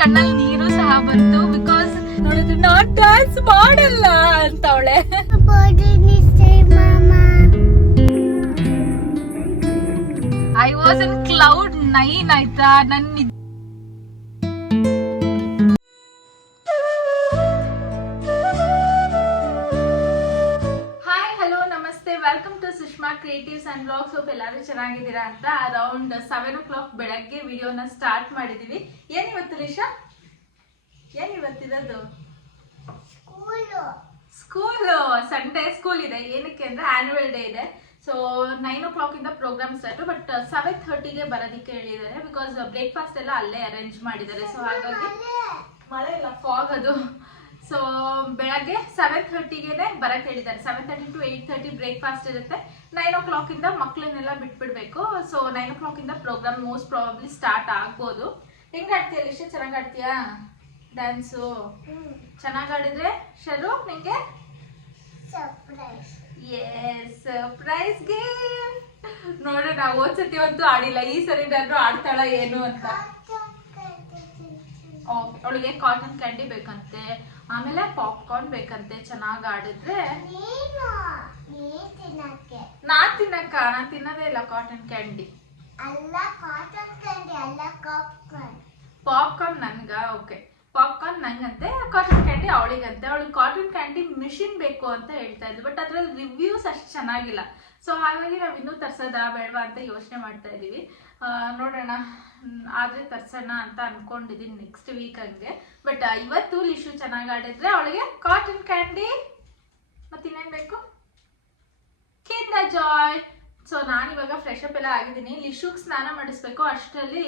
ಕಣ್ಣಲ್ಲಿ ನೀರು ಸಹ ಬಂತು. ಬಿಕಾಸ್ ನೋಡಿದ್ರೆ ನಾನ್ ಡ್ಯಾನ್ಸ್ ಮಾಡಲ್ಲ ಅಂತ ಅವಳೆ. ಐ ವಾಸ್ ಇನ್ ಕ್ಲೌಡ್ 9 ಆಯ್ತಾ. Welcome to Sushma creatives and blogs. Hope ಎಲ್ಲರೂ ಚೆನ್ನಾಗಿದ್ದೀರಾ ಅಂತ. ಅರೌಂಡ್ 7 o'clock ಬೆಳಗ್ಗೆ ವಿಡಿಯೋನ ಸ್ಟಾರ್ಟ್ ಮಾಡಿದೀವಿ. ಏನಿವತ್ತು ಲಿಶಾ? ಏನಿವತ್ತಿರೋದು? ಸ್ಕೂಲು. ಸಂಡೇ ಸ್ಕೂಲ್ ಇದೆ. ಏನಕ್ಕೆ ಅಂದ್ರೆ ಆನ್ಯುವಲ್ ಡೇ ಇದೆ. ಸೊ 9 o'clock ಇಂದ ಪ್ರೋಗ್ರಾಮ್ ಸ್ಟಾರ್ಟ್. ಬಟ್ 7:30ಗೆ ಬರೋದಕ್ಕೆ ಹೇಳಿದ್ದಾರೆ. ಬಿಕಾಸ್ ಬ್ರೇಕ್ಫಾಸ್ಟ್ ಎಲ್ಲ ಅಲ್ಲೇ ಅರೇಂಜ್ ಮಾಡಿದ್ದಾರೆ. ಸೊ ಹಾಗಾಗಿ ಮಳೆ ಇಲ್ಲ, ಫಾಗ್ ಅದು. ಸೊ ಬೆಳಗ್ಗೆ 7:30ಗೆ ಬರಕ್ಕೆ ಹೇಳಿದ್ದಾರೆ. 7:30 to 8:30 ಬ್ರೇಕ್ಫಾಸ್ಟ್ ಇರುತ್ತೆ. 9 o'clock ಇಂದ ಮಕ್ಳನ್ನೆಲ್ಲ ಬಿಟ್ಬಿಡ್ಬೇಕು. ಸೊ 9 o'clock ಇಂದ ಪ್ರೋಗ್ರಾಮ್ ಮೋಸ್ಟ್ ಪ್ರಾಬಬ್ಲಿ ಸ್ಟಾರ್ಟ್ ಆಗ್ಬೋದು. ಹೆಂಗ್ ಆಡ್ತೀಯ ಲಿಶಾ? ಚೆನ್ನಾಗ್ ಆಡ್ತೀಯಾ ಡ್ಯಾನ್ಸು? ಚೆನ್ನಾಗ್ ಆಡಿದ್ರೆ ಶರು ನಿಂಗೆ ಸರ್ಪ್ರೈಸ್ ಗೇಮ್ ನೋಡೋಣ. ಹೋದ್ಸತಿ ಅಂತೂ ಆಡಿಲ್ಲ, ಈ ಸರಿ ಏನಾದ್ರು ಆಡ್ತಾಳ ಏನು ಅಂತ. ಅವಳಿಗೆ ಕಾಟನ್ ಕ್ಯಾಂಡಿ ಬೇಕಂತೆ, ಆಮೇಲೆ ಪಾಪ್ಕಾರ್ನ್ ಬೇಕಂತೆ. ಚೆನ್ನಾಗ್ ಆಡಿದ್ರೆ ನಾನ್ ತಿನ್ನೋದೇ ಇಲ್ಲ ಕಾಟನ್ ಕ್ಯಾಂಡಿ. ಪಾಪ್ಕಾರ್ನ್ ನನ್ಗ? ಓಕೆ, ಪಾಪ್ಕಾರ್ನ್ ನಂಗಂತೆ, ಕಾಟನ್ ಕ್ಯಾಂಡಿ ಅವಳಿಗಂತೆ. ಅವಳಿಗೆ ಕಾಟನ್ ಕ್ಯಾಂಡಿ ಮಿಷಿನ್ ಬೇಕು ಅಂತ ಹೇಳ್ತಾ ಇದ್ವಿ. ಬಟ್ ಅದ್ರಲ್ಲಿ ರಿವ್ಯೂಸ್ ಅಷ್ಟು ಚೆನ್ನಾಗಿಲ್ಲ. ಸೊ ಹಾಗಾಗಿ ನಾವ್ ಇನ್ನೂ ತರ್ಸೋದಾ ಬೇಡವಾ ಅಂತ ಯೋಚನೆ ಮಾಡ್ತಾ ಇದೀವಿ. ನೋಡೋಣ, ಆದ್ರೆ ತರ್ಸೋಣ ಅಂತ ಅನ್ಕೊಂಡಿದೀನಿ ನೆಕ್ಸ್ಟ್ ವೀಕ್ ಹಂಗೆ. ಬಟ್ ಇವತ್ತು ಲಿಶು ಚೆನ್ನಾಗಿ ಆಡಿದ್ರೆ ಅವಳಿಗೆ ಕಾಟನ್ ಕ್ಯಾಂಡಿ. ಮತ್ತೆ ಇನ್ನೇನ್ ಬೇಕು? ಕಿಂಡರ್ ಜಾಯ್. ಸೊ ನಾನಿವಾಗ ಫ್ರೆಶ್ ಅಪ್ ಎಲ್ಲ ಆಗಿದ್ದೀನಿ. ಲಿಶುಗ್ ಸ್ನಾನ ಮಾಡಿಸ್ಬೇಕು. ಅಷ್ಟರಲ್ಲಿ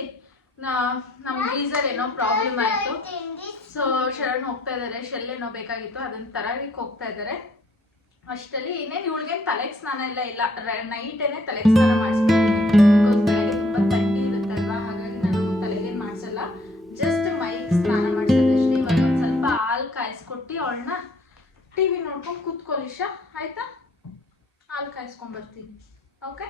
ನಮ್ ಗೀಸರ್ ಏನೋ ಪ್ರಾಬ್ಲಮ್ ಆಯ್ತು. ಸೊ ಶರಣ್ ಹೋಗ್ತಾ ಇದಾರೆ. ಶೆಲ್ ಏನೋ ಬೇಕಾಗಿತ್ತು, ಅದನ್ನ ತರಕ್ಕೆ ಹೋಗ್ತಾ ಇದಾರೆ. ಅಷ್ಟರಲ್ಲಿ ಇನ್ನೇನು ಇವಳಿಗೇನು ತಲೆಗೆ ಸ್ನಾನ ಎಲ್ಲ ಇಲ್ಲ. ನೈಟೇನೆ ತಲೆಗೆ ಸ್ನಾನ ಮಾಡಿಸ್ಬೇಕು. ಬೆಳಗ್ಗೆ ತುಂಬಾ ಥಂಡಿ ಇರುತ್ತಲ್ವಾ, ಹಾಗಾಗಿ ನಾನು ತಲೆಗೇನು ಮಾಡಿಸಲ್ಲ. ಜಸ್ಟ್ ಮೈಗೆ ಸ್ನಾನ ಮಾಡಿಸೋದಷ್ಟೇ. ಇವಾಗ ಒಂದ್ ಸ್ವಲ್ಪ ಹಾಲು ಕಾಯಿಸ್ಕೊಟ್ಟು ಅವಳನ್ನ ಟಿವಿ ನೋಡ್ಕೊಂಡು ಕೂತ್ಕೊಳ್ಳಿಶ, ಆಯ್ತಾ? ಹಾಲು ಕಾಯಿಸ್ಕೊಂಡ್ ಬರ್ತೀನಿ. ಓಕೆ,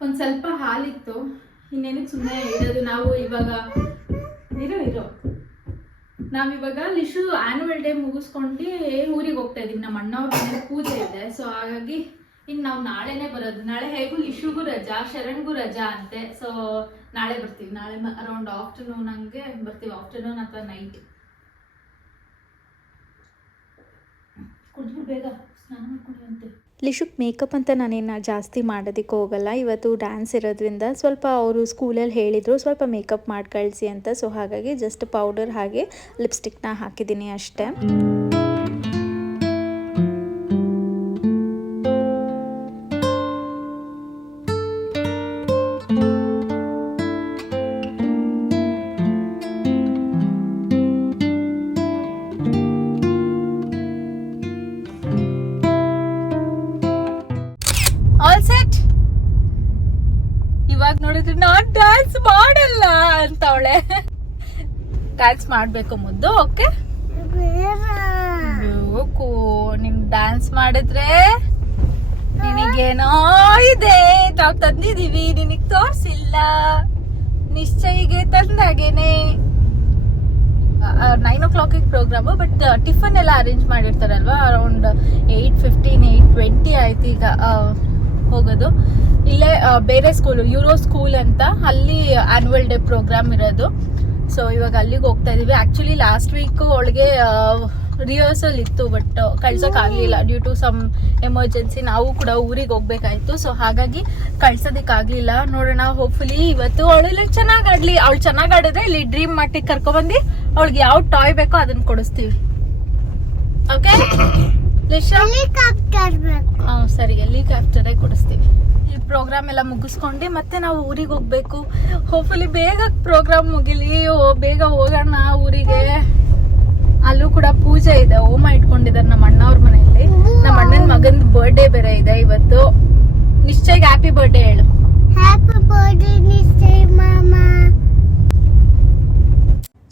ಒಂದ್ ಸ್ವಲ್ಪ ಹಾಲಿತ್ತು, ಇನ್ನೇನಕ್ಕೆ ಸುಮ್ಮನೆ ಇರೋದು. ನಾವು ಇವಾಗ ನಾವಿವಾಗ ಲಿಶು ಆನ್ಯುವಲ್ ಡೇ ಮುಗಿಸ್ಕೊಂಡು ಊರಿಗೆ ಹೋಗ್ತಾ ಇದೀವಿ. ನಮ್ಮ ಅಣ್ಣವ್ರ ಮನೆ ಪೂಜೆ ಇದೆ. ಸೊ ಹಾಗಾಗಿ ಇನ್ನು ನಾವು ನಾಳೆನೆ ಬರೋದು. ನಾಳೆ ಹೇಗೂ ಲಿಶುಗೂ ರಜಾ, ಶರಣ್ಗೂ ರಜಾ ಅಂತೆ. ಸೊ ನಾಳೆ ಬರ್ತೀವಿ. ನಾಳೆ ಅರೌಂಡ್ ಆಫ್ಟರ್ನೂನ್ ಹಂಗೆ ಬರ್ತೀವಿ. ಆಫ್ಟರ್ನೂನ್ ಅಥವಾ ನೈಟ್. ಕುಡಿದ್ಬಿಟ್ಟು ಬೇಗ ಸ್ನಾನ ಮಾಡ್ಕೊಂಡು ಅಂತೆ. ಲಿಶುಕ್ ಮೇಕಪ್ ಅಂತ ನಾನೇನು ಜಾಸ್ತಿ ಮಾಡೋದಕ್ಕೆ ಹೋಗಲ್ಲ. ಇವತ್ತು ಡ್ಯಾನ್ಸ್ ಇರೋದ್ರಿಂದ ಸ್ವಲ್ಪ ಅವರು ಸ್ಕೂಲಲ್ಲಿ ಹೇಳಿದರು ಸ್ವಲ್ಪ ಮೇಕಪ್ ಮಾಡಿ ಕಳಿಸಿ ಅಂತ. ಸೊ ಹಾಗಾಗಿ ಜಸ್ಟ್ ಪೌಡರ್ ಹಾಗೆ ಲಿಪ್ಸ್ಟಿಕ್ನ ಹಾಕಿದ್ದೀನಿ ಅಷ್ಟೇ. ಇವಾಗ ನೋಡಿದ್ರೆ ನಾನ್ ಡ್ಯಾನ್ಸ್ ಮಾಡಲ್ಲ ಅಂತ ಅವಳೆ. ಡ್ಯಾನ್ಸ್ ಮಾಡ್ಬೇಕು ಮುದ್ದು. ಓಕೆ, ನಿನ್ ಡ್ಯಾನ್ಸ್ ಮಾಡಿದ್ರೆ ನಿನಗೇನೋ ಇದೆ, ನಾವ್ ತಂದಿದೀವಿ, ನಿನಗ್ ತೋರ್ಸಿಲ್ಲ. ನಿಶ್ಚಯಿಗೆ ತಂದಾಗೇನೆ 9 o'clock ಪ್ರೋಗ್ರಾಮು. ಬಟ್ ಟಿಫನ್ ಎಲ್ಲ ಅರೇಂಜ್ ಮಾಡಿರ್ತಾರಲ್ವಾ, ಅರೌಂಡ್ 8:15 8:20 ಆಯ್ತು ಈಗ ಹೋಗೋದು. ಇಲ್ಲೇ ಬೇರೆ ಸ್ಕೂಲ್, ಯೂರೋ ಸ್ಕೂಲ್ ಅಂತ, ಅಲ್ಲಿ ಆನ್ಯುವಲ್ ಡೇ ಪ್ರೋಗ್ರಾಮ್ ಇರೋದು. ಸೊ ಇವಾಗ ಅಲ್ಲಿಗೆ ಹೋಗ್ತಾ ಇದೀವಿ. ಆಕ್ಚುಲಿ ಲಾಸ್ಟ್ ವೀಕ್ ಅವಳಿಗೆ ರಿಹರ್ಸಲ್ ಇತ್ತು, ಬಟ್ ಕಳ್ಸಕ್ ಆಗ್ಲಿಲ್ಲ ಡ್ಯೂ ಟು ಸಮ್ ಎಮರ್ಜೆನ್ಸಿ. ನಾವು ಕೂಡ ಊರಿಗೆ ಹೋಗ್ಬೇಕಾಯ್ತು. ಸೊ ಹಾಗಾಗಿ ಕಳ್ಸೋದಕ್ ಆಗ್ಲಿಲ್ಲ. ನೋಡೋಣ, ಹೋಪ್ಫುಲಿ ಇವತ್ತು ಅವಳು ಚೆನ್ನಾಗ್ ಆಡ್ಲಿ. ಅವಳು ಚೆನ್ನಾಗ್ ಆಡಿದ್ರೆ ಇಲ್ಲಿ ಡ್ರೀಮ್ ಮಾರ್ಟಿಗೆ ಕರ್ಕೊಬಂದು ಅವಳಿಗೆ ಯಾವ ಟಾಯ್ ಬೇಕೋ ಅದನ್ನ ಕೊಡಿಸ್ತೀವಿ. ಓಕೆ ಲಿಶಾ? ಸರಿ, ಹೆಲಿಕಾಪ್ಟರೇ ಕೊಡಿಸ್ತೀವಿ. ಈ ಪ್ರೋಗ್ರಾಮ್ ಎಲ್ಲ ಮುಗಿಸ್ಕೊಂಡು ಮತ್ತೆ ನಾವು ಊರಿಗೆ ಹೋಗ್ಬೇಕು. ಹೋಪ್ಫುಲಿ ಬೇಗ ಪ್ರೋಗ್ರಾಮ್ ಮುಗಿಲಿ, ಬೇಗ ಹೋಗೋಣ ಊರಿಗೆ. ಅಲ್ಲೂ ಕೂಡ ಪೂಜೆ ಇದೆ, ಹೋಮ ಇಟ್ಕೊಂಡಿದ್ದಾರೆ ನಮ್ಮ ಅಣ್ಣವ್ರ ಮನೆಯಲ್ಲಿ. ನಮ್ಮ ಅಣ್ಣನ ಮಗನ್ ಬರ್ಡೇ ಬೇರೆ ಇದೆ ಇವತ್ತು. ನಿಶ್ಚಯಗೆ ಹ್ಯಾಪಿ ಬರ್ಡೇ ಹೇಳು.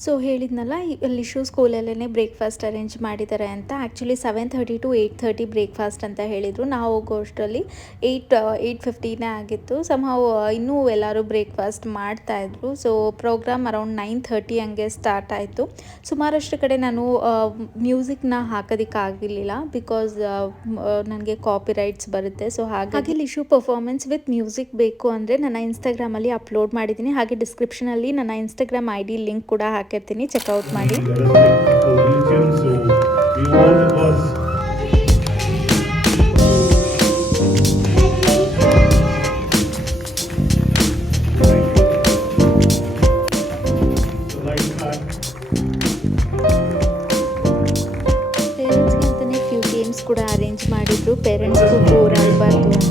ಸೊ ಹೇಳಿದ್ನಲ್ಲ ಲಿಶು ಸ್ಕೂಲಲ್ಲೇ ಬ್ರೇಕ್ಫಾಸ್ಟ್ ಅರೇಂಜ್ ಮಾಡಿದ್ದಾರೆ ಅಂತ. ಆ್ಯಕ್ಚುಲಿ 7:30 to 8:30 ಬ್ರೇಕ್ಫಾಸ್ಟ್ ಅಂತ ಹೇಳಿದರು. ನಾವು ಹೋಗೋ ಅಷ್ಟರಲ್ಲಿ 8:15 ಆಗಿತ್ತು. ಸಮ್ಹೌ ಇನ್ನೂ ಎಲ್ಲರೂ ಬ್ರೇಕ್ಫಾಸ್ಟ್ ಮಾಡ್ತಾಯಿದ್ರು. ಸೊ ಪ್ರೋಗ್ರಾಮ್ ಅರೌಂಡ್ 9:30 ಹಂಗೆ ಸ್ಟಾರ್ಟ್ ಆಯಿತು. ಸುಮಾರಷ್ಟು ಕಡೆ ನಾನು ಮ್ಯೂಸಿಕ್ನ ಹಾಕೋದಕ್ಕಾಗಿರಲಿಲ್ಲ, ಬಿಕಾಸ್ ನನಗೆ ಕಾಪಿ ರೈಟ್ಸ್ ಬರುತ್ತೆ. ಸೊ ಹಾಗಾಗಿ ಲಿಶು ಪರ್ಫಾರ್ಮೆನ್ಸ್ ವಿತ್ ಮ್ಯೂಸಿಕ್ ಬೇಕು ಅಂದರೆ ನನ್ನ ಇನ್ಸ್ಟಾಗ್ರಾಮಲ್ಲಿ ಅಪ್ಲೋಡ್ ಮಾಡಿದ್ದೀನಿ. ಹಾಗೆ ಡಿಸ್ಕ್ರಿಪ್ಷನಲ್ಲಿ ನನ್ನ ಇನ್ಸ್ಟಾಗ್ರಾಮ್ ID ಲಿಂಕ್ ಕೂಡ ಹಾಕಿರ್ತೀನಿ, ಚೆಕ್ಔಟ್ ಮಾಡಿ. ಪೇರೆಂಟ್ಸ್ಗೆ ಅಂತಲೇ ಫ್ಯೂ ಗೇಮ್ಸ್ ಕೂಡ ಅರೇಂಜ್ ಮಾಡಿದ್ರು, ಪೇರೆಂಟ್ಸ್ಗೂ ಬೋರ್ ಆಗಬಾರ್ದು ಅಂತ.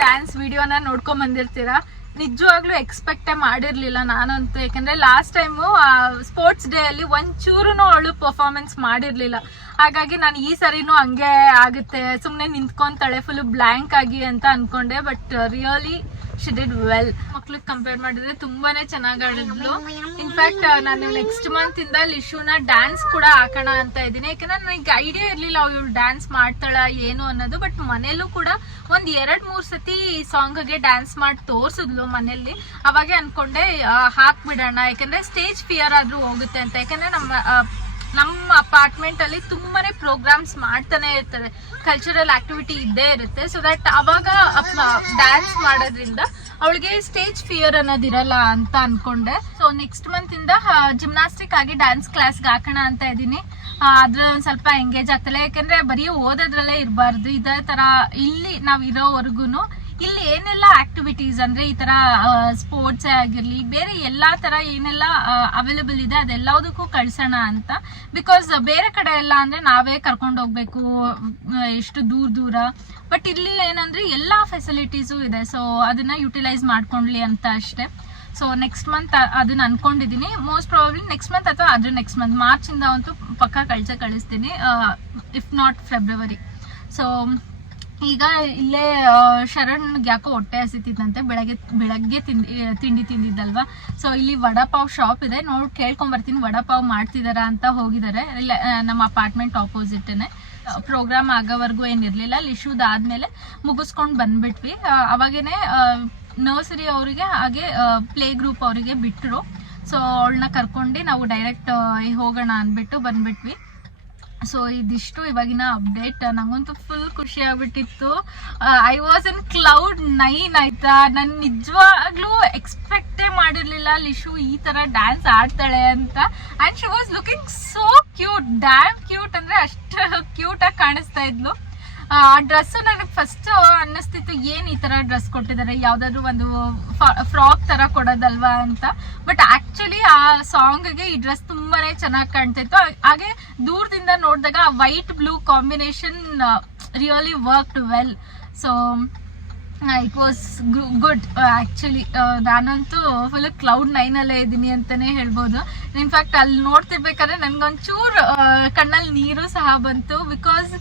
ಡ್ಯಾನ್ಸ್ ವಿಡಿಯೋನ ನೋಡ್ಕೊಂಡ್ ಬಂದಿರ್ತೀರಾ. ನಿಜವಾಗ್ಲೂ ಎಕ್ಸ್ಪೆಕ್ಟೇ ಮಾಡಿರ್ಲಿಲ್ಲ ನಾನಂತೂ, ಯಾಕಂದ್ರೆ ಲಾಸ್ಟ್ ಟೈಮು ಸ್ಪೋರ್ಟ್ಸ್ ಡೇ ಅಲ್ಲಿ ಒಂಚೂರು ಅವಳು ಪರ್ಫಾರ್ಮೆನ್ಸ್ ಮಾಡಿರ್ಲಿಲ್ಲ. ಹಾಗಾಗಿ ನಾನು ಈ ಸರಿನೂ ಹಂಗೆ ಆಗುತ್ತೆ, ಸುಮ್ಮನೆ ನಿಂತ್ಕೊಂತಾಳೆ ಫುಲ್ ಬ್ಲ್ಯಾಂಕ್ ಆಗಿ ಅಂತ ಅನ್ಕೊಂಡೆ. But really she did well. ಮಕ್ಳಿಗೆ ಕಂಪೇರ್ ಮಾಡಿದ್ರೆ ತುಂಬಾನೇ ಚೆನ್ನಾಗಿ ಆಡಿದ್ಲು. ಇನ್ಫ್ಯಾಕ್ಟ್ ನಾನು ನೆಕ್ಸ್ಟ್ ಮಂತ್ ಇಂದ ಲಿಶುನ ಡ್ಯಾನ್ಸ್ ಕೂಡ ಹಾಕೋಣ ಅಂತ ಇದ್ದೀನಿ, ಯಾಕಂದ್ರೆ ನನಗೆ ಐಡಿಯಾ ಇರ್ಲಿಲ್ಲ ಅವಳು ಡ್ಯಾನ್ಸ್ ಮಾಡ್ತಾಳ ಏನು ಅನ್ನೋದು. ಬಟ್ ಮನೇಲೂ ಕೂಡ ಒಂದ್ 2-3 ಸತಿ ಸಾಂಗ್ಗೆ ಡ್ಯಾನ್ಸ್ ಮಾಡಿ ತೋರ್ಸಿದ್ಲು ಮನೇಲಿ. ಅವಾಗೆ ಅನ್ಕೊಂಡೆ ಹಾಕ್ಬಿಡೋಣ, ಯಾಕಂದ್ರೆ ಸ್ಟೇಜ್ ಫಿಯರ್ ಆದ್ರೂ ಹೋಗುತ್ತೆ ಅಂತ. ಯಾಕಂದ್ರೆ ನಮ್ಮ ನಮ್ಮ ಅಪಾರ್ಟ್ಮೆಂಟ್ ಅಲ್ಲಿ ತುಂಬಾನೇ ಪ್ರೋಗ್ರಾಮ್ಸ್ ಮಾಡ್ತಾನೆ ಇರ್ತಾರೆ, ಕಲ್ಚರಲ್ ಆಕ್ಟಿವಿಟಿ ಇದ್ದೇ ಇರುತ್ತೆ. ಸೊ ದಟ್ ಅವಾಗ ಡ್ಯಾನ್ಸ್ ಮಾಡೋದ್ರಿಂದ ಅವಳಿಗೆ ಸ್ಟೇಜ್ ಫಿಯರ್ ಅನ್ನೋದಿರಲ್ಲ ಅಂತ ಅನ್ಕೊಂಡೆ. ಸೊ ನೆಕ್ಸ್ಟ್ ಮಂತ್ ಇಂದ ಜಿಮ್ನಾಸ್ಟಿಕ್ ಆಗಿ ಡ್ಯಾನ್ಸ್ ಕ್ಲಾಸ್ಗೆ ಹಾಕೋಣ ಅಂತ ಇದ್ದೀನಿ. ಅದ್ರಲ್ಲಿ ಒಂದ್ ಸ್ವಲ್ಪ ಎಂಗೇಜ್ ಆಗ್ತಲ್ಲ, ಯಾಕಂದ್ರೆ ಬರೀ ಓದೋದ್ರಲ್ಲೇ ಇರಬಾರ್ದು. ಇದೇ ತರ ಇಲ್ಲಿ ನಾವ್ ಇರೋವರೆಗೂ ಇಲ್ಲಿ ಏನೆಲ್ಲ ಆಕ್ಟಿವಿಟೀಸ್ ಅಂದ್ರೆ ಈ ತರ ಸ್ಪೋರ್ಟ್ಸ್ ಆಗಿರ್ಲಿ, ಬೇರೆ ಎಲ್ಲಾ ತರ ಏನೆಲ್ಲ ಅವೈಲೇಬಲ್ ಇದೆ ಅದೆಲ್ಲದಕ್ಕೂ ಕಳ್ಸೋಣ ಅಂತ. ಬಿಕಾಸ್ ಬೇರೆ ಕಡೆ ಎಲ್ಲ ಅಂದ್ರೆ ನಾವೇ ಕರ್ಕೊಂಡು ಹೋಗ್ಬೇಕು ಎಷ್ಟು ದೂರ. ಬಟ್ ಇಲ್ಲಿ ಏನಂದ್ರೆ ಎಲ್ಲಾ ಫೆಸಿಲಿಟೀಸು ಇದೆ, ಸೊ ಅದನ್ನ ಯುಟಿಲೈಸ್ ಮಾಡ್ಕೊಂಡ್ಲಿ ಅಂತ ಅಷ್ಟೇ. ಸೊ ನೆಕ್ಸ್ಟ್ ಮಂತ್ ಅದನ್ನ ಅನ್ಕೊಂಡಿದೀನಿ. ಮೋಸ್ಟ್ ಪ್ರಾಬಬ್ಲಿ ನೆಕ್ಸ್ಟ್ ಮಂತ್ ಅಥವಾ ಅದ್ರ ನೆಕ್ಸ್ಟ್ ಮಂತ್ ಮಾರ್ಚ್ ಇಂದ ಅಂತೂ ಪಕ್ಕ ಕಳಿಸ್ತೀನಿ, ಇಫ್ ನಾಟ್ ಫೆಬ್ರವರಿ. ಸೊ ಈಗ ಇಲ್ಲೇ ಶರಣ್ಗೆ ಯಾಕೋ ಹೊಟ್ಟೆ ಹಸಿತಿತ್ತಂತೆ, ಬೆಳಗ್ಗೆ ತಿಂಡಿ ತಿಂದಿದ್ದಲ್ವಾ. ಸೊ ಇಲ್ಲಿ ವಡಾಪಾವ್ ಶಾಪ್ ಇದೆ, ಕೇಳ್ಕೊಂಬರ್ತೀನಿ ವಡಾಪಾವ್ ಮಾಡ್ತಿದಾರ ಅಂತ ಹೋಗಿದ್ದಾರೆ. ಇಲ್ಲ ನಮ್ಮ ಅಪಾರ್ಟ್ಮೆಂಟ್ ಆಪೋಸಿಟ್ನೆ. ಪ್ರೋಗ್ರಾಮ್ ಆಗೋವರೆಗೂ ಏನಿರ್ಲಿಲ್ಲ, ಲಿಶುದಾದ್ಮೇಲೆ ಮುಗಿಸ್ಕೊಂಡು ಬಂದ್ಬಿಟ್ವಿ. ಅವಾಗೇನೆ ನರ್ಸರಿ ಅವರಿಗೆ ಹಾಗೆ ಪ್ಲೇ ಗ್ರೂಪ್ ಅವರಿಗೆ ಬಿಟ್ಟರು. ಸೊ ಅವಳನ್ನ ಕರ್ಕೊಂಡು ನಾವು ಡೈರೆಕ್ಟ್ ಹೋಗೋಣ ಅಂದ್ಬಿಟ್ಟು ಬಂದ್ಬಿಟ್ವಿ. ಸೊ ಇದಿಷ್ಟು ಇವಾಗಿನ ಅಪ್ಡೇಟ್. ನಂಗಂತೂ ಫುಲ್ ಖುಷಿ ಆಗ್ಬಿಟ್ಟಿತ್ತು. ಐ ವಾಸ್ ಇನ್ ಕ್ಲೌಡ್ 9 ಆಯ್ತಾ. ನಾನು ನಿಜವಾಗ್ಲೂ ಎಕ್ಸ್ಪೆಕ್ಟೇ ಮಾಡಿರ್ಲಿಲ್ಲ ಲಿಶು ಈ ತರ ಡ್ಯಾನ್ಸ್ ಆಡ್ತಾಳೆ ಅಂತ. And she was looking so cute, dam cute ಅಂದ್ರೆ ಅಷ್ಟು ಕ್ಯೂಟ್ ಆಗಿ ಕಾಣಿಸ್ತಾ ಇದ್ಲು. ಆ ಡ್ರೆಸ್ ನನಗೆ ಫಸ್ಟ್ ಅನ್ನಿಸ್ತಿತ್ತು ಏನ್ ಈ ತರ ಡ್ರೆಸ್ ಕೊಟ್ಟಿದ್ದಾರೆ, ಯಾವ್ದಾದ್ರು ಒಂದು ಫ್ರಾಕ್ ತರ ಕೊಡೋದಲ್ವಾ ಅಂತ. ಬಟ್ ಆಕ್ಚುಲಿ ಆ ಸಾಂಗ್ಗೆ ಈ ಡ್ರೆಸ್ ತುಂಬಾನೇ ಚೆನ್ನಾಗಿ ಕಾಣ್ತಿತ್ತು. ಹಾಗೆ ದೂರದಿಂದ ನೋಡಿದಾಗ white blue combination really worked well. So it was good actually. ನಾನಂತೂ ಫುಲ್ ಕ್ಲೌಡ್ 9 ಅಲ್ಲೇ ಇದ್ದೀನಿ ಅಂತಾನೆ ಹೇಳ್ಬೋದು. ಇನ್ಫ್ಯಾಕ್ಟ್ ಅಲ್ಲಿ ನೋಡ್ತಿರ್ಬೇಕಾದ್ರೆ ನನ್ಗೊಂಚೂರು ಕಣ್ಣಲ್ಲಿ ನೀರು ಸಹ ಬಂತು. ಬಿಕಾಸ್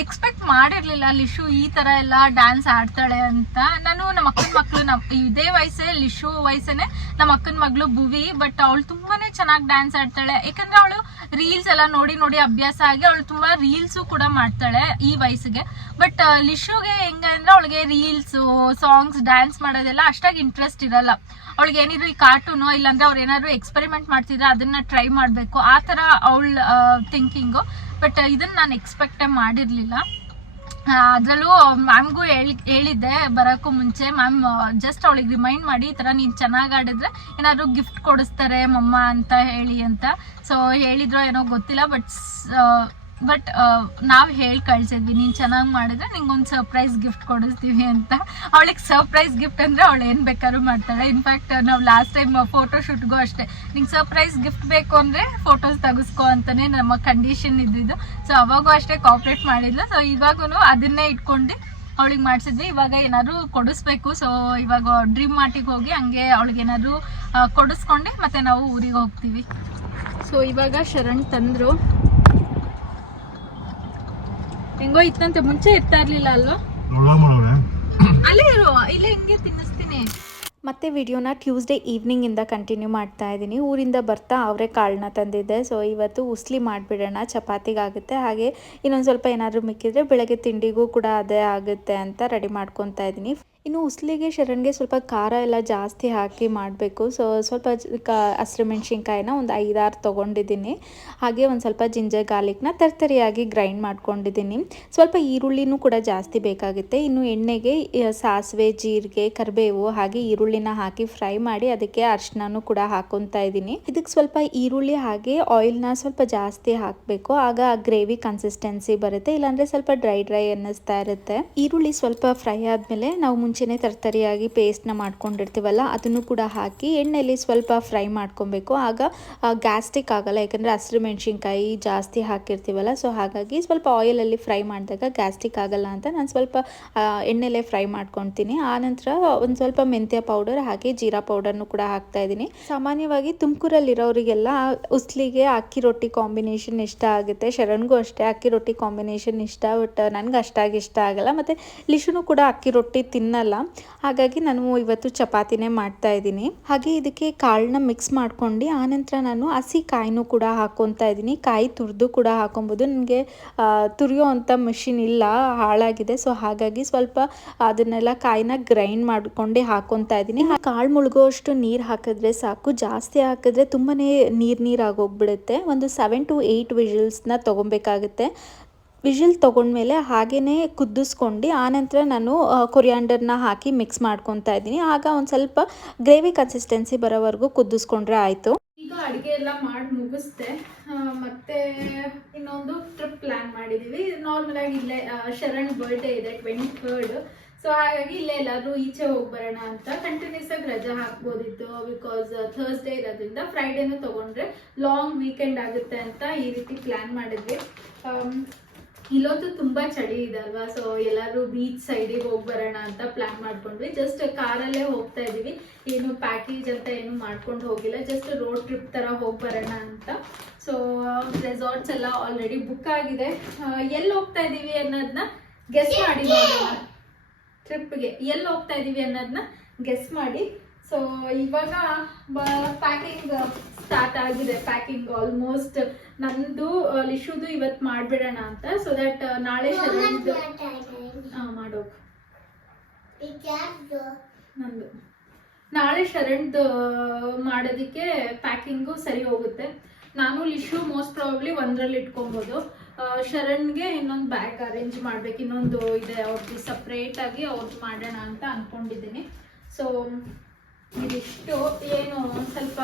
ಎಕ್ಸ್ಪೆಕ್ಟ್ ಮಾಡಿರ್ಲಿಲ್ಲ ಲಿಶು ಈ ತರ ಎಲ್ಲ ಡ್ಯಾನ್ಸ್ ಆಡ್ತಾಳೆ ಅಂತ. ನಾನು ನಮ್ಮ ಅಕ್ಕನ ಮಕ್ಳು ಇದೇ ವಯಸ್ಸೇ, ಲಿಶು ವಯಸ್ಸೇನೆ ನಮ್ಮ ಅಕ್ಕನ ಮಗಳು ಭುವಿ. ಬಟ್ ಅವಳು ತುಂಬಾನೇ ಚೆನ್ನಾಗಿ ಡ್ಯಾನ್ಸ್ ಆಡ್ತಾಳೆ, ಯಾಕಂದ್ರೆ ಅವಳು ರೀಲ್ಸ್ ಎಲ್ಲ ನೋಡಿ ನೋಡಿ ಅಭ್ಯಾಸ ಆಗಿ ಅವಳು ತುಂಬಾ ರೀಲ್ಸು ಕೂಡ ಮಾಡ್ತಾಳೆ ಈ ವಯಸ್ಸಿಗೆ. ಬಟ್ ಲಿಶುಗೆ ಹೆಂಗಂದ್ರೆ ಅವಳಿಗೆ ರೀಲ್ಸು, ಸಾಂಗ್ಸ್, ಡ್ಯಾನ್ಸ್ ಮಾಡೋದೆಲ್ಲ ಅಷ್ಟಾಗಿ ಇಂಟ್ರೆಸ್ಟ್ ಇರಲ್ಲ. ಅವಳಿಗೆ ಏನಿದ್ರು ಈ ಕಾರ್ಟೂನು, ಇಲ್ಲಾಂದ್ರೆ ಅವ್ರು ಏನಾದ್ರು ಎಕ್ಸ್ಪೆರಿಮೆಂಟ್ ಮಾಡ್ತಿದ್ರೆ ಅದನ್ನ ಟ್ರೈ ಮಾಡ್ಬೇಕು, ಆ ತರ ಅವಳ ಥಿಂಕಿಂಗು. ಬಟ್ ಇದನ್ನ ನಾನು ಎಕ್ಸ್ಪೆಕ್ಟೇ ಮಾಡಿರ್ಲಿಲ್ಲ. ಅದ್ರಲ್ಲೂ ಮ್ಯಾಮ್ಗೂ ಹೇಳಿದ್ದೆ ಬರೋಕ್ಕೂ ಮುಂಚೆ, ಮ್ಯಾಮ್ ಜಸ್ಟ್ ಅವಳಿಗೆ ರಿಮೈಂಡ್ ಮಾಡಿ ಈ ತರ ನೀನ್ ಚೆನ್ನಾಗಿ ಆಡಿದ್ರೆ ಏನಾದ್ರು ಗಿಫ್ಟ್ ಕೊಡಿಸ್ತಾರೆ ಮಮ್ಮ ಅಂತ ಹೇಳಿ ಅಂತ. ಸೊ ಹೇಳಿದ್ರೋ ಏನೋ ಗೊತ್ತಿಲ್ಲ, ಬಟ್ ನಾವು ಹೇಳಿ ಕಳ್ಸಿದ್ವಿ ನೀನ್ ಚೆನ್ನಾಗಿ ಮಾಡಿದ್ರೆ ನಿಂಗೊಂದು ಸರ್ಪ್ರೈಸ್ ಗಿಫ್ಟ್ ಕೊಡಿಸ್ತೀವಿ ಅಂತ. ಅವಳಿಗೆ ಸರ್ಪ್ರೈಸ್ ಗಿಫ್ಟ್ ಅಂದ್ರೆ ಅವಳು ಏನ್ ಬೇಕಾದ್ರೂ ಮಾಡ್ತಾಳೆ. ಇನ್ಫ್ಯಾಕ್ಟ್ ನಾವು ಲಾಸ್ಟ್ ಟೈಮ್ ಫೋಟೋ ಶೂಟ್ಗೂ ಅಷ್ಟೇ, ನಿಂಗೆ ಸರ್ಪ್ರೈಸ್ ಗಿಫ್ಟ್ ಬೇಕು ಅಂದ್ರೆ ಫೋಟೋಸ್ ತೆಗಿಸ್ಕೊ ಅಂತಾನೆ ನಮ್ಮ ಕಂಡೀಷನ್ ಇದ್ದಿದ್ದು. ಸೊ ಅವಾಗೂ ಅಷ್ಟೇ ಕೋಆಪರೇಟ್ ಮಾಡಿದ್ಲು. ಸೊ ಇವಾಗೂ ಅದನ್ನೇ ಇಟ್ಕೊಂಡು ಅವಳಿಗೆ ಮಾಡಿಸಿದ್ವಿ. ಇವಾಗ ಏನಾದ್ರು ಕೊಡಿಸ್ಬೇಕು. ಸೊ ಇವಾಗ ಡ್ರೀಮ್ ಮಾರ್ಟಿಗೆ ಹೋಗಿ ಹಂಗೆ ಅವಳಿಗೆ ಏನಾದ್ರು ಕೊಡಿಸ್ಕೊಂಡೆ ಮತ್ತೆ ನಾವು ಊರಿಗೆ ಹೋಗ್ತೀವಿ. ಸೊ ಇವಾಗ ಶರಣ್ ತಂದ್ರು, ಹೆಂಗೋ ಇತ್ತಂತೆ, ಮುಂಚೆ ಇರ್ತಾ ಇರ್ಲಿಲ್ಲ ಅಲ್ವಾ. ಅಲ್ಲೇ ಇರು, ಇಲ್ಲೇ ಹಿಂಗೆ ತಿನ್ನಿಸ್ತೀನಿ. ಮತ್ತು ವಿಡಿಯೋನ ಟ್ಯೂಸ್ಡೇ ಈವ್ನಿಂಗಿಂದ ಕಂಟಿನ್ಯೂ ಮಾಡ್ತಾ ಇದ್ದೀನಿ. ಊರಿಂದ ಬರ್ತಾ ಅವರೇ ಕಾಳನ್ನ ತಂದಿದ್ದೆ. ಸೊ ಇವತ್ತು ಉಸ್ಲಿ ಮಾಡಿಬಿಡೋಣ, ಚಪಾತಿಗಾಗುತ್ತೆ. ಹಾಗೆ ಇನ್ನೊಂದು ಸ್ವಲ್ಪ ಏನಾದರೂ ಮಿಕ್ಕಿದ್ರೆ ಬೆಳಗ್ಗೆ ತಿಂಡಿಗೂ ಕೂಡ ಅದೇ ಆಗುತ್ತೆ ಅಂತ ರೆಡಿ ಮಾಡ್ಕೊತಾ ಇದ್ದೀನಿ. ಇನ್ನು ಉಸ್ಲಿಗೆ ಶರಣ್ಗೆ ಸ್ವಲ್ಪ ಖಾರ ಎಲ್ಲ ಜಾಸ್ತಿ ಹಾಕಿ ಮಾಡಬೇಕು. ಸೊ ಸ್ವಲ್ಪ ಹಸಿಮೆಣ್ಸಿನ್ಕಾಯಿನ ಒಂದು 5-6 ತೊಗೊಂಡಿದ್ದೀನಿ. ಹಾಗೆ ಒಂದು ಸ್ವಲ್ಪ ಜಿಂಜರ್ ಗಾರ್ಲಿಕ್ನ ತರ್ತರಿಯಾಗಿ ಗ್ರೈಂಡ್ ಮಾಡ್ಕೊಂಡಿದ್ದೀನಿ. ಸ್ವಲ್ಪ ಈರುಳ್ಳಿನೂ ಕೂಡ ಜಾಸ್ತಿ ಬೇಕಾಗುತ್ತೆ. ಇನ್ನು ಎಣ್ಣೆಗೆ ಸಾಸಿವೆ, ಜೀರಿಗೆ, ಕರಿಬೇವು ಹಾಗೆ ಈರುಳ್ಳಿನ ಹಾಕಿ ಫ್ರೈ ಮಾಡಿ ಅದಕ್ಕೆ ಅರಿಶಿನೂ ಕೂಡ ಹಾಕೊತಾ ಇದ್ದೀನಿ. ಇದಕ್ಕೆ ಸ್ವಲ್ಪ ಈರುಳ್ಳಿ ಹಾಗೆ ಆಯಿಲ್ನ ಸ್ವಲ್ಪ ಜಾಸ್ತಿ ಹಾಕಬೇಕು, ಆಗ ಗ್ರೇವಿ ಕನ್ಸಿಸ್ಟೆನ್ಸಿ ಬರುತ್ತೆ. ಇಲ್ಲಾಂದರೆ ಸ್ವಲ್ಪ ಡ್ರೈ ಅನ್ನಿಸ್ತಾ ಇರುತ್ತೆ. ಈರುಳ್ಳಿ ಸ್ವಲ್ಪ ಫ್ರೈ ಆದಮೇಲೆ ನಾವು ಮುಂಚೆನೇ ತರ್ತರಿಯಾಗಿ ಪೇಸ್ಟ್ನ ಮಾಡ್ಕೊಂಡಿರ್ತೀವಲ್ಲ ಅದನ್ನು ಕೂಡ ಹಾಕಿ ಎಣ್ಣೆಯಲ್ಲಿ ಸ್ವಲ್ಪ ಫ್ರೈ ಮಾಡ್ಕೊಬೇಕು. ಆಗ ಗ್ಯಾಸ್ಟ್ರಿಕ್ ಆಗಲ್ಲ, ಯಾಕಂದರೆ ಹಸಿರು ಮೆಣಸಿನ್ಕಾಯಿ ಜಾಸ್ತಿ ಹಾಕಿರ್ತೀವಲ್ಲ. ಸೊ ಹಾಗಾಗಿ ಸ್ವಲ್ಪ ಆಯಿಲಲ್ಲಿ ಫ್ರೈ ಮಾಡಿದಾಗ ಗ್ಯಾಸ್ಟ್ರಿಕ್ ಆಗಲ್ಲ ಅಂತ ನಾನು ಸ್ವಲ್ಪ ಎಣ್ಣೆಲ್ಲೇ ಫ್ರೈ ಮಾಡ್ಕೊತೀನಿ. ಆನಂತರ ಒಂದು ಸ್ವಲ್ಪ ಮೆಂತ್ಯ ಪೌಡರ್ ಹಾಗೆ ಜೀರಾ ಪೌಡರ್ನು ಕೂಡ ಹಾಕ್ತಾ ಇದ್ದೀನಿ. ಸಾಮಾನ್ಯವಾಗಿ ತುಮಕೂರಲ್ಲಿರೋರಿಗೆಲ್ಲ ಉಸ್ಲಿಗೆ ಅಕ್ಕಿ ರೊಟ್ಟಿ ಕಾಂಬಿನೇಷನ್ ಇಷ್ಟ ಆಗುತ್ತೆ. ಶರಣ್ಗೂ ಅಷ್ಟೇ ಅಕ್ಕಿ ರೊಟ್ಟಿ ಕಾಂಬಿನೇಷನ್ ಇಷ್ಟ. ಬಟ್ ನನಗೆ ಅಷ್ಟಾಗಿ ಇಷ್ಟ ಆಗಲ್ಲ. ಮತ್ತು ಲಿಶುನು ಕೂಡ ಅಕ್ಕಿ ರೊಟ್ಟಿ ತಿನ್ನಲ್ಲ. ತಿನ್ನಲ್ಲ. ಹಾಗಾಗಿ ನಾನು ಇವತ್ತು ಚಪಾತಿನೇ ಮಾಡ್ತಾ ಇದ್ದೀನಿ. ಹಾಗೆ ಇದಕ್ಕೆ ಕಾಳನ್ನ ಮಿಕ್ಸ್ ಮಾಡ್ಕೊಂಡು ಆನಂತರ ನಾನು ಹಸಿ ಕಾಯಿನೂ ಕೂಡ ಹಾಕ್ಕೊತಾ ಇದ್ದೀನಿ. ಕಾಯಿ ತುರಿದು ಕೂಡ ಹಾಕೊಬೋದು. ನನಗೆ ತುರಿಯೋ ಅಂಥ ಮಿಷಿನ್ ಇಲ್ಲ, ಹಾಳಾಗಿದೆ. ಸೊ ಹಾಗಾಗಿ ಸ್ವಲ್ಪ ಅದನ್ನೆಲ್ಲ ಕಾಯಿನ ಗ್ರೈಂಡ್ ಮಾಡ್ಕೊಂಡು ಹಾಕ್ಕೊತಾ ಇದ್ದೀನಿ. ಕಾಳು ಮುಳುಗೋಷ್ಟು ನೀರು ಹಾಕಿದ್ರೆ ಸಾಕು, ಜಾಸ್ತಿ ಹಾಕಿದ್ರೆ ತುಂಬಾ ನೀರು ಆಗೋಗ್ಬಿಡುತ್ತೆ. ಒಂದು 7 to 8 ವಿಷಲ್ಸ್ನ ತೊಗೊಬೇಕಾಗುತ್ತೆ. ವಿಷಲ್ ತೊಗೊಂಡ್ಮೇಲೆ ಹಾಗೇ ಕುದಿಸ್ಕೊಂಡು ಆನಂತರ ನಾನು ಕೊರಿಯಾಂಡರ್ನ ಹಾಕಿ ಮಿಕ್ಸ್ ಮಾಡ್ಕೊತಾ ಇದ್ದೀನಿ. ಆಗ ಒಂದು ಸ್ವಲ್ಪ ಗ್ರೇವಿ ಕನ್ಸಿಸ್ಟೆನ್ಸಿ ಬರೋವರೆಗೂ ಕುದಿಸ್ಕೊಂಡ್ರೆ ಆಯಿತು. ಈಗ ಅಡುಗೆ ಎಲ್ಲ ಮಾಡಿ ಮುಗಿಸ್ದೆ. ಮತ್ತೆ ಇನ್ನೊಂದು ಟ್ರಿಪ್ ಪ್ಲ್ಯಾನ್ ಮಾಡಿದ್ದೀವಿ. ನಾರ್ಮಲಾಗಿ ಇಲ್ಲೇ ಶರಣ್ ಬರ್ಡೇ ಇದೆ 23rd. ಸೊ ಹಾಗಾಗಿ ಇಲ್ಲೇ ಎಲ್ಲಾದರೂ ಈಚೆ ಹೋಗಿ ಬರೋಣ ಅಂತ. ಕಂಟಿನ್ಯೂಸ್ ಆಗಿ ರಜಾ ಹಾಕ್ಬೋದಿತ್ತು, ಬಿಕಾಸ್ ಥರ್ಸ್ಡೇ ಇರೋದ್ರಿಂದ ಫ್ರೈಡೇನೂ ತೊಗೊಂಡ್ರೆ ಲಾಂಗ್ ವೀಕೆಂಡ್ ಆಗುತ್ತೆ ಅಂತ ಈ ರೀತಿ ಪ್ಲ್ಯಾನ್ ಮಾಡಿದ್ವಿ. ಇಲ್ಲೊಂದು ತುಂಬ ಚಳಿ ಇದೆ ಅಲ್ವಾ, ಸೊ ಎಲ್ಲರೂ ಬೀಚ್ ಸೈಡಿಗೆ ಹೋಗಿ ಬರೋಣ ಅಂತ ಪ್ಲ್ಯಾನ್ ಮಾಡ್ಕೊಂಡ್ವಿ. ಜಸ್ಟ್ ಕಾರಲ್ಲೇ ಹೋಗ್ತಾ ಇದ್ದೀವಿ, ಏನು ಪ್ಯಾಕೇಜ್ ಅಂತ ಏನು ಮಾಡ್ಕೊಂಡು ಹೋಗಿಲ್ಲ, ಜಸ್ಟ್ ರೋಡ್ ಟ್ರಿಪ್ ಥರ ಹೋಗಿ ಬರೋಣ ಅಂತ. ಸೊ ರೆಸಾರ್ಟ್ಸ್ ಎಲ್ಲ ಆಲ್ರೆಡಿ ಬುಕ್ ಆಗಿದೆ. ಎಲ್ಲಿ ಹೋಗ್ತಾ ಇದ್ದೀವಿ ಅನ್ನೋದನ್ನ ಗೆಸ್ ಮಾಡಿ ನೋಡೋಣ. ಟ್ರಿಪ್ಗೆ ಎಲ್ಲಿ ಹೋಗ್ತಾ ಇದ್ದೀವಿ ಅನ್ನೋದನ್ನ ಗೆಸ್ ಮಾಡಿ. ಸೊ ಇವಾಗ ಪ್ಯಾಕಿಂಗ್ ಸ್ಟಾರ್ಟ್ ಆಗಿದೆ. ಪ್ಯಾಕಿಂಗ್ ಆಲ್ಮೋಸ್ಟ್ ನಂದು ಲಿಶುದು ಇವತ್ತು ಮಾಡಿಬಿಡೋಣ ಅಂತ, ಸೊ ದಟ್ ನಾಳೆ ಶರಣ್ ಮಾಡೋದು ನಂದು ನಾಳೆ ಶರಣ್ದು ಮಾಡೋದಕ್ಕೆ ಪ್ಯಾಕಿಂಗು ಸರಿ ಹೋಗುತ್ತೆ. ನಾನು ಲಿಶು ಮೋಸ್ಟ್ ಪ್ರಾಬಬ್ಲಿ ಒಂದರಲ್ಲಿ ಇಟ್ಕೊಬೋದು. ಶರಣ್ಗೆ ಇನ್ನೊಂದು ಬ್ಯಾಗ್ ಅರೇಂಜ್ ಮಾಡ್ಬೇಕು, ಇನ್ನೊಂದು ಇದೆ ಅವ್ರದ್ದು ಸಪ್ರೇಟಾಗಿ ಅವ್ರದ್ದು ಮಾಡೋಣ ಅಂತ ಅಂದ್ಕೊಂಡಿದ್ದೀನಿ. ಸೊ ಇದಿಷ್ಟು ಏನು ಸ್ವಲ್ಪ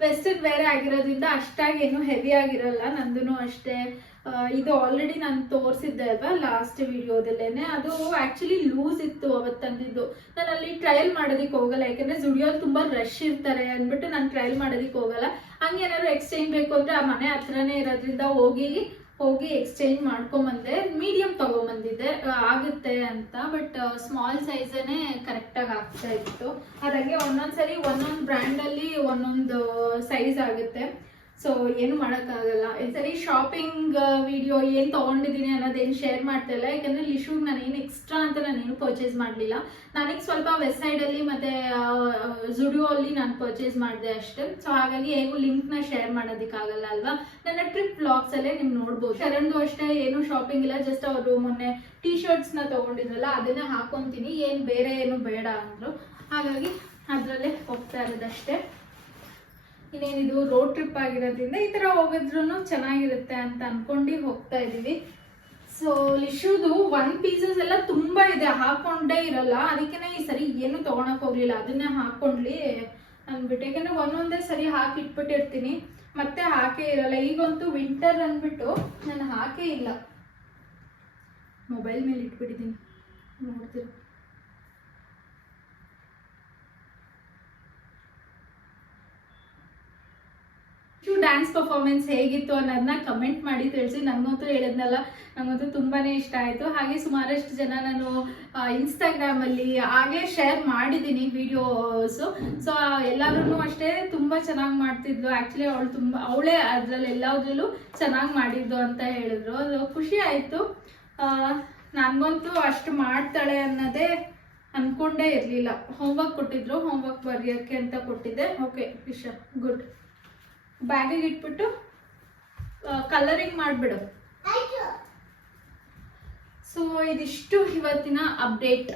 ವೆಸ್ಟರ್ನ್ ವೇರ್ ಆಗಿರೋದ್ರಿಂದ ಅಷ್ಟಾಗಿ ಏನು ಹೆವಿ ಆಗಿರಲ್ಲ. ನಂದು ಅಷ್ಟೇ. ಇದು ಆಲ್ರೆಡಿ ನಾನು ತೋರಿಸಿದ್ದೆ ಅಲ್ವಾ ಲಾಸ್ಟ್ ವಿಡಿಯೋದಲ್ಲೇ. ಅದು ಆ್ಯಕ್ಚುಲಿ ಲೂಸ್ ಇತ್ತು ಅವತ್ತು ತಂದಿದ್ದು. ನಾನು ಅಲ್ಲಿ ಟ್ರಯಲ್ ಮಾಡೋದಕ್ಕೆ ಹೋಗಲ್ಲ, ಯಾಕೆಂದರೆ ಜುಡಿಯೋದು ತುಂಬ ರಶ್ ಇರ್ತಾರೆ ಅಂದ್ಬಿಟ್ಟು ನಾನು ಟ್ರಯಲ್ ಮಾಡೋದಕ್ಕೆ ಹೋಗಲ್ಲ. ಹಂಗೆ ಏನಾದ್ರು ಎಕ್ಸ್ಚೇಂಜ್ ಬೇಕು ಅಂದರೆ ಆ ಮನೆ ಹತ್ರನೇ ಇರೋದ್ರಿಂದ ಹೋಗಿ ಎಕ್ಸ್ಚೇಂಜ್ ಮಾಡ್ಕೊಂಬಂದೆ. ಮೀಡಿಯಮ್ ತೊಗೊಂಬಂದಿದ್ದೆ ಆಗುತ್ತೆ ಅಂತ, ಬಟ್ ಸ್ಮಾಲ್ ಸೈಜೇ ಕರೆಕ್ಟಾಗಿ ಆಗ್ತಾ ಇತ್ತು. ಅದಾಗೆ ಒಂದೊಂದ್ಸರಿ ಒಂದೊಂದು ಬ್ರ್ಯಾಂಡಲ್ಲಿ ಒಂದೊಂದು ಸೈಜ್ ಆಗುತ್ತೆ. ಸೊ ಏನು ಮಾಡೋಕ್ಕಾಗಲ್ಲ. ಈ ಸರಿ ಶಾಪಿಂಗ್ ವಿಡಿಯೋ ಏನು ತೊಗೊಂಡಿದ್ದೀನಿ ಅನ್ನೋದೇನು ಶೇರ್ ಮಾಡ್ತಾ ಇಲ್ಲ, ಯಾಕಂದರೆ ಲಿಶುಗೆ ನಾನೇನು ಎಕ್ಸ್ಟ್ರಾ ಅಂತ ನಾನೇನು ಪರ್ಚೇಸ್ ಮಾಡಲಿಲ್ಲ. ನನಗೆ ಸ್ವಲ್ಪ ವೆಸ್ಟ್ ಸೈಡಲ್ಲಿ ಮತ್ತು ಜುಡಿಯೋ ಅಲ್ಲಿ ನಾನು ಪರ್ಚೇಸ್ ಮಾಡಿದೆ ಅಷ್ಟೇ. ಸೊ ಹಾಗಾಗಿ ಹೇಗೂ ಲಿಂಕ್ನ ಶೇರ್ ಮಾಡೋದಕ್ಕಾಗಲ್ಲ ಅಲ್ವಾ. ನನ್ನ ಟ್ರಿಪ್ ವ್ಲಾಗ್ಸಲ್ಲೇ ನೀವು ನೋಡ್ಬೋದು. ಶರಣ್ದು ಅಷ್ಟೇ ಏನು ಶಾಪಿಂಗ್ ಇಲ್ಲ, ಜಸ್ಟ್ ಅವರು ಮೊನ್ನೆ ಟೀ ಶರ್ಟ್ಸ್ನ ತೊಗೊಂಡಿದ್ರಲ್ಲ ಅದನ್ನೇ ಹಾಕೊತೀನಿ, ಏನು ಬೇರೆ ಏನು ಬೇಡ ಅಂದರು. ಹಾಗಾಗಿ ಅದರಲ್ಲೇ ಹೋಗ್ತಾ ಇರೋದಷ್ಟೇ. ಇನ್ನೇನಿದು ರೋಡ್ ಟ್ರಿಪ್ ಆಗಿರೋದ್ರಿಂದ ಈ ಥರ ಹೋಗಿದ್ರೂ ಚೆನ್ನಾಗಿರುತ್ತೆ ಅಂತ ಅಂದ್ಕೊಂಡು ಹೋಗ್ತಾ ಇದ್ದೀವಿ. ಸೊ ಲಿಶುದು ಒನ್ ಪೀಸಸ್ ಎಲ್ಲ ತುಂಬ ಇದೆ, ಹಾಕೊಂಡೇ ಇರಲ್ಲ. ಅದಕ್ಕೇ ಈ ಸರಿ ಏನು ತೊಗೊಳಕ್ಕೆ ಹೋಗಲಿಲ್ಲ, ಅದನ್ನೇ ಹಾಕ್ಕೊಂಡ್ಲಿ ಅಂದ್ಬಿಟ್ಟು. ಯಾಕೆಂದರೆ ಒಂದೊಂದೇ ಸರಿ ಹಾಕಿ ಇಟ್ಬಿಟ್ಟಿರ್ತೀನಿ, ಮತ್ತೆ ಹಾಕೇ ಇರಲ್ಲ. ಈಗಂತೂ ವಿಂಟರ್ ಅಂದ್ಬಿಟ್ಟು ನಾನು ಹಾಕೇ ಇಲ್ಲ, ಮೊಬೈಲ್ ಮೇಲೆ ಇಟ್ಬಿಟ್ಟಿದ್ದೀನಿ, ನೋಡ್ತೀನಿ. ಡ್ಯಾನ್ಸ್ ಪರ್ಫಾರ್ಮೆನ್ಸ್ ಹೇಗಿತ್ತು ಅನ್ನೋದನ್ನ ಕಮೆಂಟ್ ಮಾಡಿ ತಿಳಿಸಿ. ನನಗಂತೂ ಹೇಳಿದ್ನಲ್ಲ, ನನಗಂತೂ ತುಂಬಾ ಇಷ್ಟ ಆಯಿತು. ಹಾಗೆ ಸುಮಾರಷ್ಟು ಜನ ನಾನು ಇನ್ಸ್ಟಾಗ್ರಾಮಲ್ಲಿ ಆಗಲೇ ಶೇರ್ ಮಾಡಿದ್ದೀನಿ ವಿಡಿಯೋಸು. ಸೊ ಎಲ್ಲರೂ ಅಷ್ಟೇ ತುಂಬ ಚೆನ್ನಾಗಿ ಮಾಡ್ತಿದ್ಲು. ಆ್ಯಕ್ಚುಲಿ ಅವಳೇ ಅದರಲ್ಲಿ ಎಲ್ಲದರಲ್ಲೂ ಚೆನ್ನಾಗಿ ಮಾಡಿದ್ದು ಅಂತ ಹೇಳಿದ್ರು. ಅದು ಖುಷಿ ಆಯಿತು. ನನಗಂತೂ ಅಷ್ಟು ಮಾಡ್ತಾಳೆ ಅನ್ನೋದೇ ಅಂದ್ಕೊಂಡೇ ಇರಲಿಲ್ಲ. ಹೋಮ್ವರ್ಕ್ ಕೊಟ್ಟಿದ್ರು, ಹೋಮ್ವರ್ಕ್ ಬರೆಯೋಕ್ಕೆ ಅಂತ ಕೊಟ್ಟಿದ್ದೆ. Okay Isha, good. ಬ್ಯಾಗಿಗೆ ಇಟ್ಬಿಟ್ಟು ಕಲರಿಂಗ್ ಮಾಡಿಬಿಡು. ಸೊ ಇದಿಷ್ಟು ಇವತ್ತಿನ ಅಪ್ಡೇಟ್.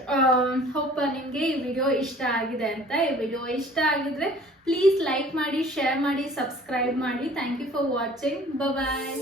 ಹೋಪ್ ನಿಮಗೆ ಈ ವಿಡಿಯೋ ಇಷ್ಟ ಆಗಿದೆ ಅಂತ. ಈ ವಿಡಿಯೋ ಇಷ್ಟ ಆಗಿದ್ರೆ ಪ್ಲೀಸ್ ಲೈಕ್ ಮಾಡಿ, ಶೇರ್ ಮಾಡಿ, ಸಬ್ಸ್ಕ್ರೈಬ್ ಮಾಡಿ. Thank you for watching. Bye.